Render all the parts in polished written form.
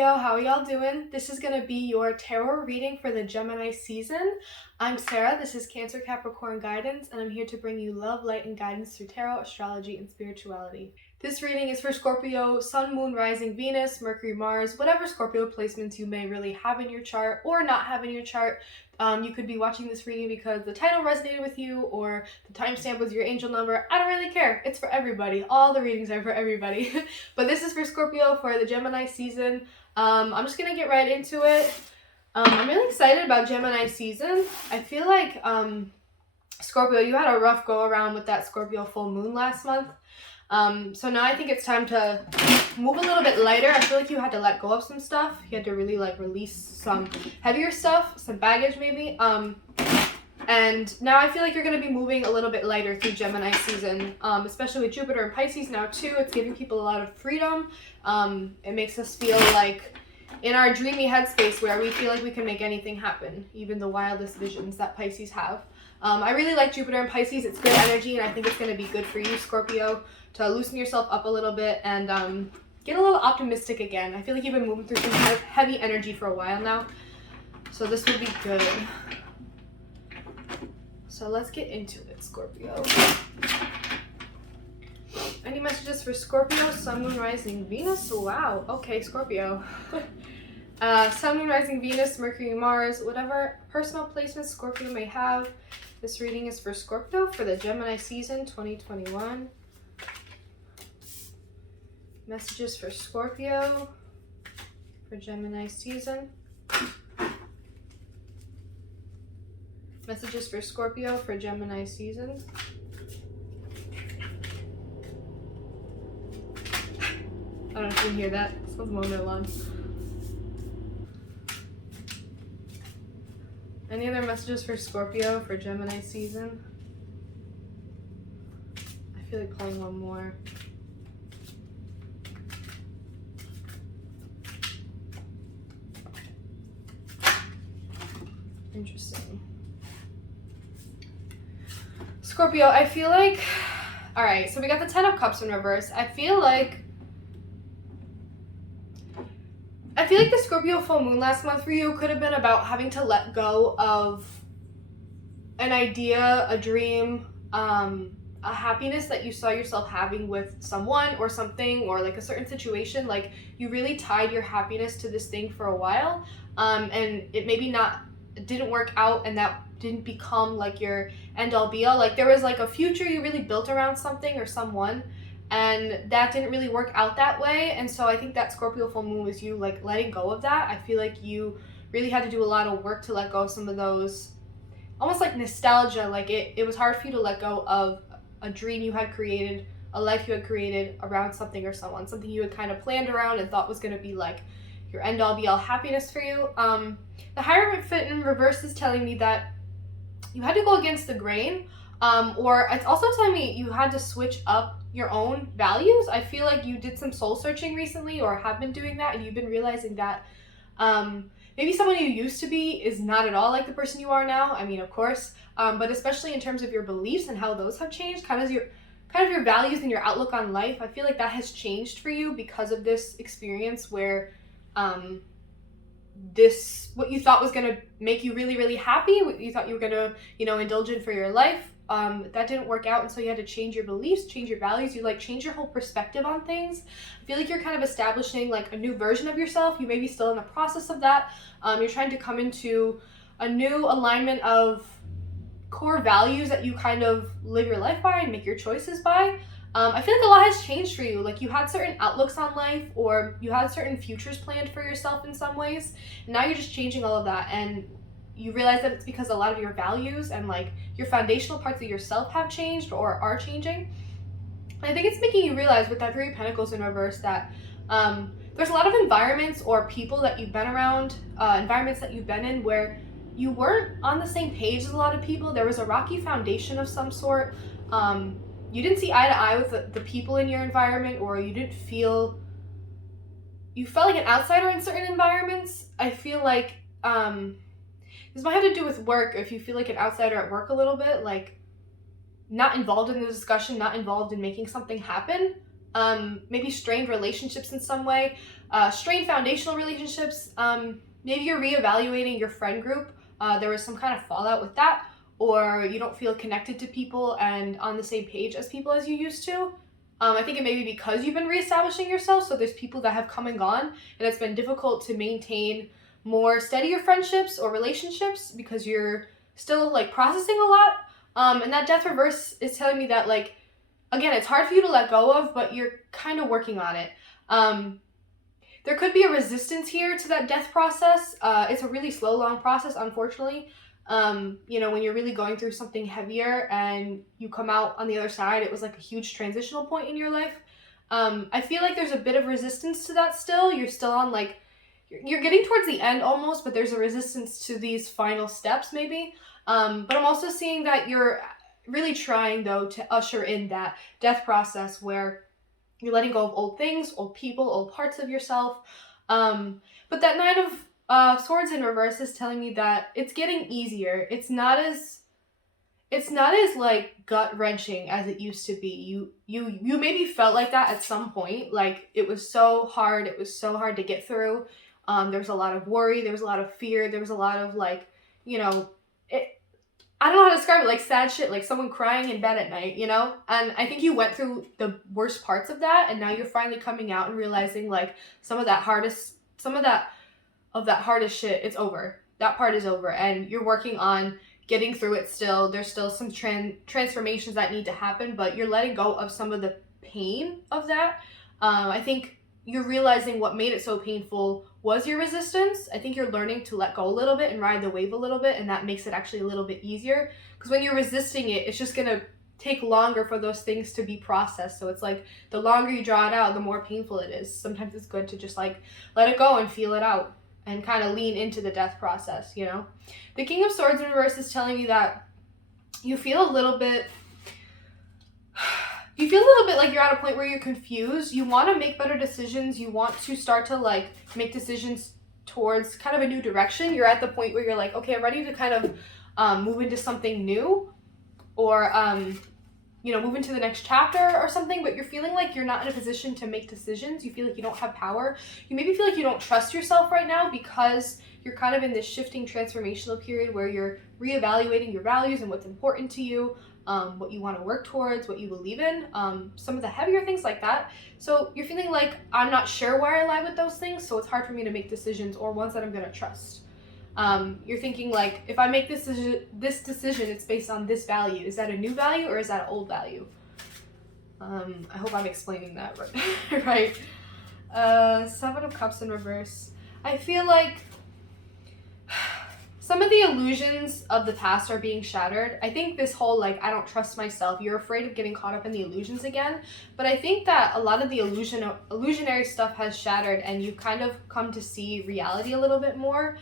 Scorpio, how are y'all doing? This is going to be your tarot reading for the Gemini season. I'm Sarah, this is Cancer Capricorn Guidance, and I'm here to bring you love, light, and guidance through tarot, astrology, and spirituality. This reading is for Scorpio, Sun, Moon, Rising, Venus, Mercury, Mars, whatever Scorpio placements you may really have in your chart or not have in your chart. You could be watching this reading because the title resonated with you or the timestamp was your angel number. I don't really care. It's for everybody. All the readings are for everybody. But this is for Scorpio for the Gemini season. I'm just going to get right into it. I'm really excited about Gemini season. I feel like Scorpio, you had a rough go around with that Scorpio full moon last month. So now I think it's time to move a little bit lighter. I feel like you had to let go of some stuff. You had to really release some heavier stuff, some baggage maybe. And now I feel like you're going to be moving a little bit lighter through Gemini season, especially with Jupiter and Pisces now too. It's giving people a lot of freedom. It makes us feel like in our dreamy headspace where we feel like we can make anything happen, even the wildest visions that Pisces have. I really like Jupiter and Pisces. It's good energy, and I think it's going to be good for you, Scorpio, to loosen yourself up a little bit and get a little optimistic again. I feel like you've been moving through some heavy energy for a while now, so this will be good. So let's get into it, Scorpio. Any messages for Scorpio, Sun, Moon, Rising, Venus? Wow, okay, Scorpio. Sun, Moon, Rising, Venus, Mercury, Mars, whatever personal placements Scorpio may have. This reading is for Scorpio for the Gemini season 2021. Messages for Scorpio for Gemini season. Messages for Scorpio for Gemini season. I don't know if you can hear that. Someone's mowing their lawn. Any other messages for Scorpio for Gemini season? I feel like pulling one more. Interesting. Scorpio, I feel like... Alright, so we got the Ten of Cups in reverse. I feel like the Scorpio full moon last month for you could have been about having to let go of an idea, a dream, a happiness that you saw yourself having with someone or something or like a certain situation. Like you really tied your happiness to this thing for a while, and it maybe didn't work out, and that didn't become like your end all be all. Like there was like a future you really built around something or someone, and that didn't really work out that way. And so I think that Scorpio full moon was you like letting go of that. I feel like you really had to do a lot of work to let go of some of those, almost like nostalgia. Like it was hard for you to let go of a dream you had created, a life you had created around something or someone, something you had kind of planned around and thought was going to be like your end all be all happiness for you. The Hierophant in reverse is telling me that you had to go against the grain, or it's also telling me you had to switch up your own values. I feel like you did some soul searching recently or have been doing that, and you've been realizing that maybe someone you used to be is not at all like the person you are now. I mean, of course, but especially in terms of your beliefs and how those have changed, kind of your values and your outlook on life. I feel like that has changed for you because of this experience where what you thought was going to make you really, really happy, what you thought you were going to, indulge in for your life, that didn't work out, and so you had to change your beliefs, change your values. You change your whole perspective on things. I feel like you're kind of establishing like a new version of yourself. You may be still in the process of that. You're trying to come into a new alignment of core values that you kind of live your life by and make your choices by. I feel like a lot has changed for you. Like you had certain outlooks on life, or you had certain futures planned for yourself in some ways, and now you're just changing all of that, and you realize that it's because a lot of your values and like your foundational parts of yourself have changed or are changing. And I think it's making you realize with that Three of Pentacles in reverse that there's a lot of environments or people that you've been around, environments that you've been in where you weren't on the same page as a lot of people. There was a rocky foundation of some sort. You didn't see eye to eye with the people in your environment, or you felt like an outsider in certain environments. I feel like this might have to do with work. If you feel like an outsider at work a little bit, like not involved in the discussion, not involved in making something happen, maybe strained relationships in some way, strained foundational relationships. Maybe you're reevaluating your friend group. There was some kind of fallout with that, or you don't feel connected to people and on the same page as people as you used to. I think it may be because you've been reestablishing yourself, so there's people that have come and gone, and it's been difficult to maintain more steadier friendships or relationships because you're still like processing a lot. And that death reverse is telling me that, like, again, it's hard for you to let go of, but you're kind of working on it. There could be a resistance here to that death process. It's a really slow, long process, unfortunately. You know, when you're really going through something heavier and you come out on the other side, it was like a huge transitional point in your life. I feel like there's a bit of resistance to that still. You're still on, like, you're getting towards the end almost, but there's a resistance to these final steps maybe. But I'm also seeing that you're really trying, though, to usher in that death process where you're letting go of old things, old people, old parts of yourself. But that Nine of Swords in reverse is telling me that it's getting easier. It's not as like gut-wrenching as it used to be. You maybe felt like that at some point. Like, it was so hard. It was so hard to get through. There was a lot of worry. There was a lot of fear. There was a lot of, like, you know, I don't know how to describe it, like sad shit, like someone crying in bed at night, you know? And I think you went through the worst parts of that, and now you're finally coming out and realizing, like, some of that hardest shit, it's over. That part is over, and you're working on getting through it still. There's still some transformations that need to happen, but you're letting go of some of the pain of that. I think you're realizing what made it so painful was your resistance. I think you're learning to let go a little bit and ride the wave a little bit, and that makes it actually a little bit easier. Because when you're resisting it, it's just gonna take longer for those things to be processed. So it's like the longer you draw it out, the more painful it is. Sometimes it's good to just like let it go and feel it out and kind of lean into the death process, you know? The King of Swords in reverse is telling you that you feel a little bit like you're at a point where you're confused. You want to make better decisions. You want to start to, like, make decisions towards kind of a new direction. You're at the point where you're like, okay, I'm ready to kind of move into something new, or you know, move into the next chapter or something, but you're feeling like you're not in a position to make decisions. You feel like you don't have power. You maybe feel like you don't trust yourself right now because you're kind of in this shifting transformational period where you're reevaluating your values and what's important to you, what you want to work towards, what you believe in, some of the heavier things like that. So you're feeling like, I'm not sure where I lie with those things, so it's hard for me to make decisions or ones that I'm going to trust. You're thinking, like, if I make this decision, it's based on this value. Is that a new value or is that an old value? I hope I'm explaining that right. Seven of Cups in reverse. I feel like some of the illusions of the past are being shattered. I think this whole, like, I don't trust myself, you're afraid of getting caught up in the illusions again. But I think that a lot of the illusionary stuff has shattered, and you've kind of come to see reality a little bit more.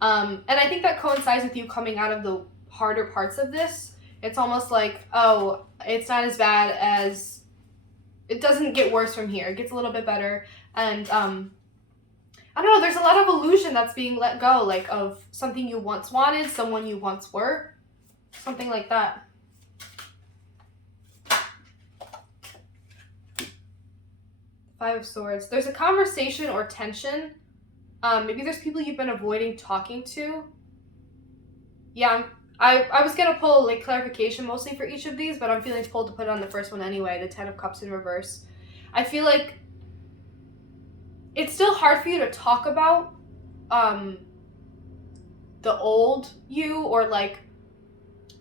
And I think that coincides with you coming out of the harder parts of this. It's almost like, oh, it's not as bad as, it doesn't get worse from here. It gets a little bit better. And I don't know, there's a lot of illusion that's being let go, like, of something you once wanted, someone you once were, something like that. Five of Swords. There's a conversation or tension. Maybe there's people you've been avoiding talking to. Yeah, I was going to pull, like, clarification mostly for each of these, but I'm feeling pulled to put it on the first one anyway, the Ten of Cups in reverse. I feel like it's still hard for you to talk about the old you, or, like,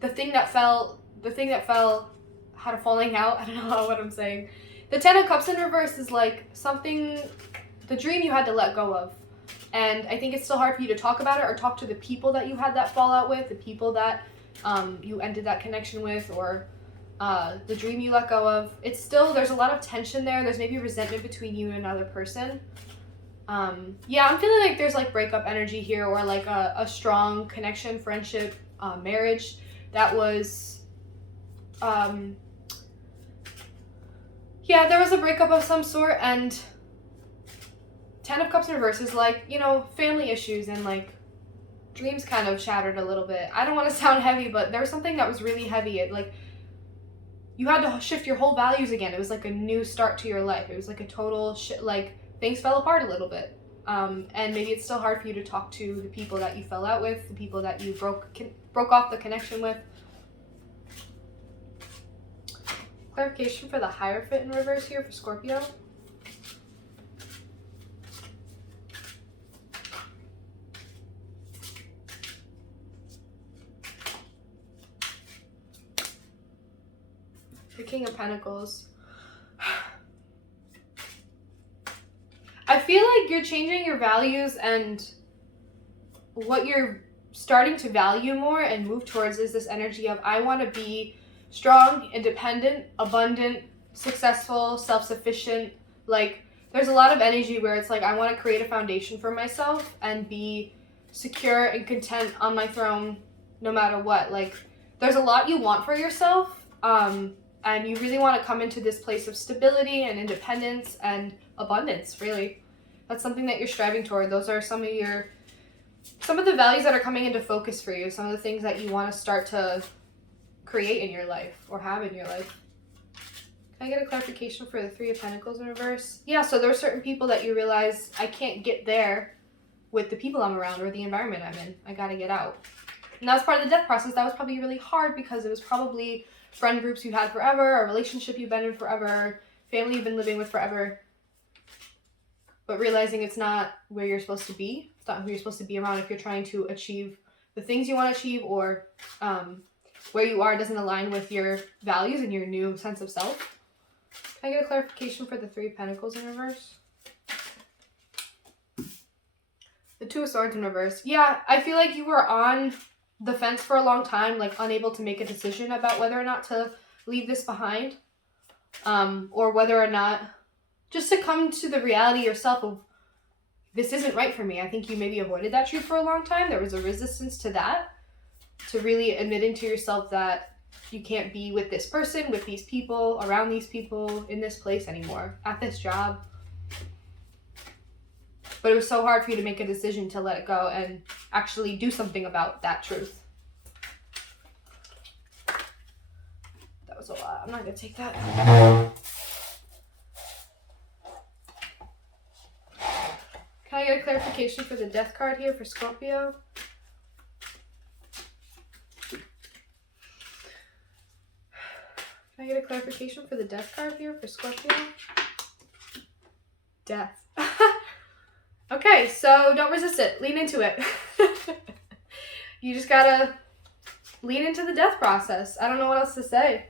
the thing that fell had a falling out. I don't know what I'm saying. The Ten of Cups in reverse is like something, the dream you had to let go of. And I think it's still hard for you to talk about it or talk to the people that you had that fallout with, the people that you ended that connection with, or the dream you let go of. It's still, there's a lot of tension there. There's maybe resentment between you and another person. Yeah, I'm feeling like there's, like, breakup energy here, or like a strong connection, friendship, marriage that was, yeah, there was a breakup of some sort. And Ten of Cups in reverse is like, you know, family issues and, like, dreams kind of shattered a little bit. I don't want to sound heavy, but there was something that was really heavy. It, like, you had to shift your whole values again. It was like a new start to your life. It was like a total like things fell apart a little bit. And maybe it's still hard for you to talk to the people that you fell out with, the people that you broke off the connection with. Clarification for the Hierophant in reverse here for Scorpio. The King of Pentacles. I feel like you're changing your values, and what you're starting to value more and move towards is this energy of, I want to be strong, independent, abundant, successful, self-sufficient. Like, there's a lot of energy where it's like, I want to create a foundation for myself and be secure and content on my throne no matter what. Like, there's a lot you want for yourself, and you really want to come into this place of stability and independence and abundance, really. That's something that you're striving toward. Those are some of the values that are coming into focus for you, some of the things that you want to start to create in your life or have in your life. Can I get a clarification for the Three of Pentacles in reverse? Yeah, so there are certain people that you realize, I can't get there with the people I'm around or the environment I'm in. I gotta get out. And that was part of the death process. That was probably really hard because it was probably friend groups you had forever, a relationship you've been in forever, family you've been living with forever. But realizing it's not where you're supposed to be. It's not who you're supposed to be around if you're trying to achieve the things you want to achieve, or where you are doesn't align with your values and your new sense of self. Can I get a clarification for the Three of Pentacles in reverse? The Two of Swords in reverse. Yeah, I feel like you were on the fence for a long time, like unable to make a decision about whether or not to leave this behind, or whether or not just to come to the reality yourself of, this isn't right for me. I think you maybe avoided that truth for a long time. There was a resistance to that, to really admitting to yourself that you can't be with this person, with these people, around these people, in this place anymore, at this job. But it was so hard for you to make a decision to let it go and actually do something about that truth. That was a lot. I'm not going to take that. Can I get a clarification for the Death card here for Scorpio? Can I get a clarification for the Death card here for Scorpio? Death. Okay, so don't resist it. Lean into it. You just gotta lean into the death process. I don't know what else to say.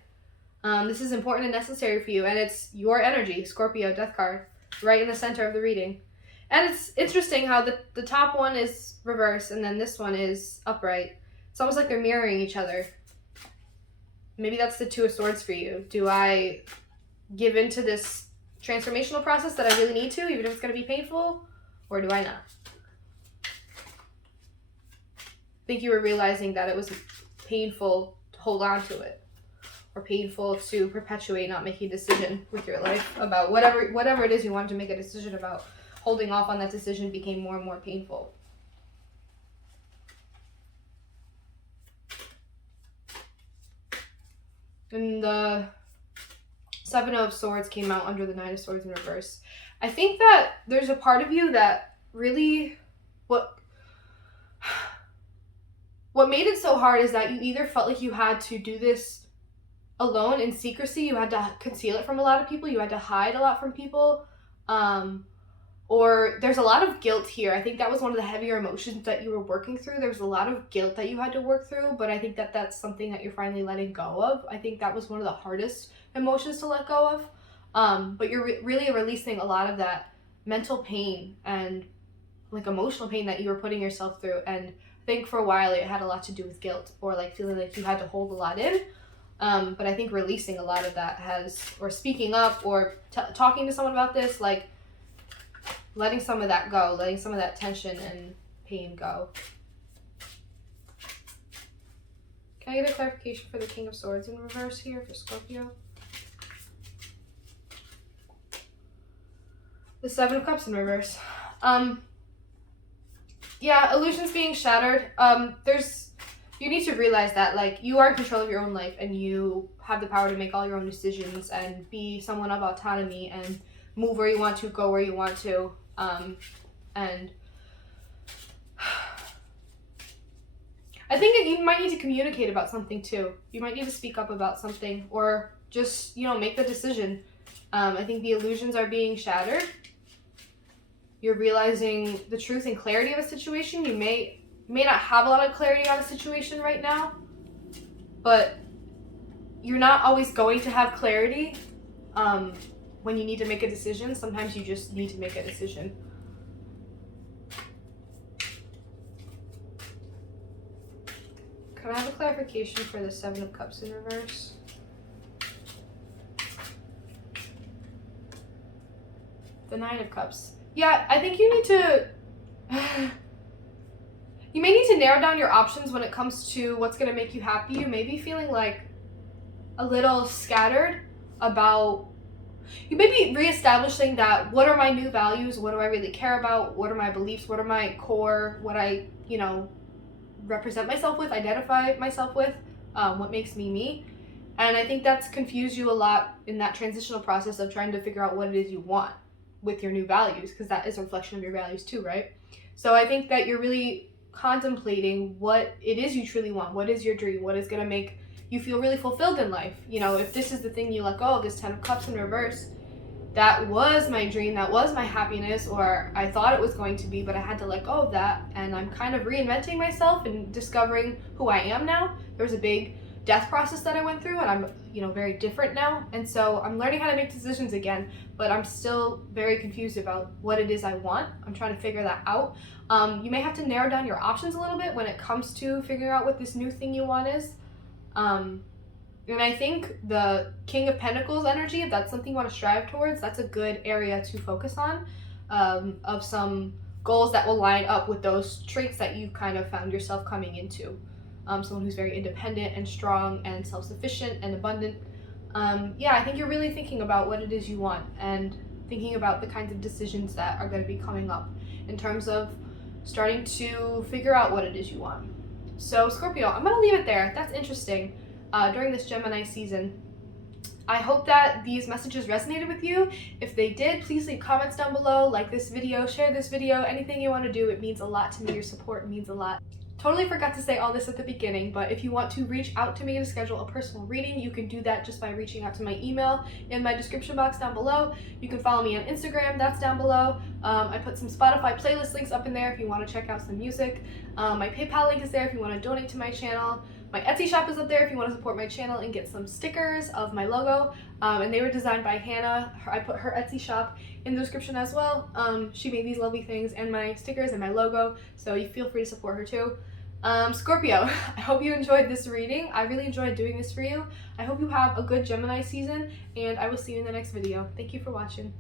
This is important and necessary for you, and it's your energy, Scorpio, Death card, right in the center of the reading. And it's interesting how the top one is reverse and then this one is upright. It's almost like they're mirroring each other. Maybe that's the Two of Swords for you. Do I give into this transformational process that I really need to, even if it's going to be painful, or do I not? I think you were realizing that it was painful to hold on to it, or painful to perpetuate not making a decision with your life about whatever it is you wanted to make a decision about. Holding off on that decision became more and more painful. And the Seven of Swords came out under the Nine of Swords in reverse. I think that there's a part of you that really, what made it so hard is that you either felt like you had to do this alone in secrecy, you had to conceal it from a lot of people, you had to hide a lot from people, or there's a lot of guilt here. I think that was one of the heavier emotions that you were working through. There was a lot of guilt that you had to work through, but I think that that's something that you're finally letting go of. I think that was one of the hardest emotions to let go of. But you're really releasing a lot of that mental pain and like emotional pain that you were putting yourself through. And I think for a while it had a lot to do with guilt, or like feeling like you had to hold a lot in. But I think releasing a lot of that or speaking up, or talking to someone about this, like letting some of that go, letting some of that tension and pain go. Can I get a clarification for the King of Swords in reverse here for Scorpio? The Seven of Cups in reverse. Yeah, illusions being shattered. There's you need to realize that, like, you are in control of your own life and you have the power to make all your own decisions and be someone of autonomy and move where you want to, go where you want to. And I think you might need to communicate about something too. You might need to speak up about something, or just, make the decision. I think the illusions are being shattered. You're realizing the truth and clarity of a situation. You may not have a lot of clarity on a situation right now, but you're not always going to have clarity when you need to make a decision. Sometimes you just need to make a decision. Can I have a clarification for the Seven of Cups in reverse? The Nine of Cups. Yeah, I think you need to... you may need to narrow down your options when it comes to what's going to make you happy. You may be feeling like a little scattered about... You may be reestablishing that, what are my new values? What do I really care about? What are my beliefs? What are my core? What I, represent myself with, identify myself with, what makes me me. And I think that's confused you a lot in that transitional process of trying to figure out what it is you want with your new values, because that is a reflection of your values too, right? So I think that you're really contemplating what it is you truly want. What is your dream? What is going to make you feel really fulfilled in life? If this is the thing you let go of, this Ten of Cups in reverse, that was my dream, that was my happiness, or I thought it was going to be, but I had to let go of that, and I'm kind of reinventing myself and discovering who I am now. There was a big death process that I went through, and I'm, very different now, and so I'm learning how to make decisions again, but I'm still very confused about what it is I want. I'm trying to figure that out. You may have to narrow down your options a little bit when it comes to figuring out what this new thing you want is. And I think the King of Pentacles energy, if that's something you want to strive towards, that's a good area to focus on, of some goals that will line up with those traits that you kind of found yourself coming into. Someone who's very independent and strong and self-sufficient and abundant. I think you're really thinking about what it is you want and thinking about the kinds of decisions that are going to be coming up in terms of starting to figure out what it is you want. So Scorpio, I'm going to leave it there. That's interesting. During this Gemini season. I hope that these messages resonated with you. If they did, please leave comments down below, like this video, share this video, anything you want to do. It means a lot to me. Your support means a lot. Totally forgot to say all this at the beginning, but if you want to reach out to me to schedule a personal reading, you can do that just by reaching out to my email in my description box down below. You can follow me on Instagram, that's down below. I put some Spotify playlist links up in there if you want to check out some music. My PayPal link is there if you want to donate to my channel. My Etsy shop is up there if you want to support my channel and get some stickers of my logo. And they were designed by Hanna. I put her Etsy shop in the description as well. She made these lovely things and my stickers and my logo, so you feel free to support her too. Scorpio, I hope you enjoyed this reading. I really enjoyed doing this for you. I hope you have a good Gemini season, and I will see you in the next video. Thank you for watching.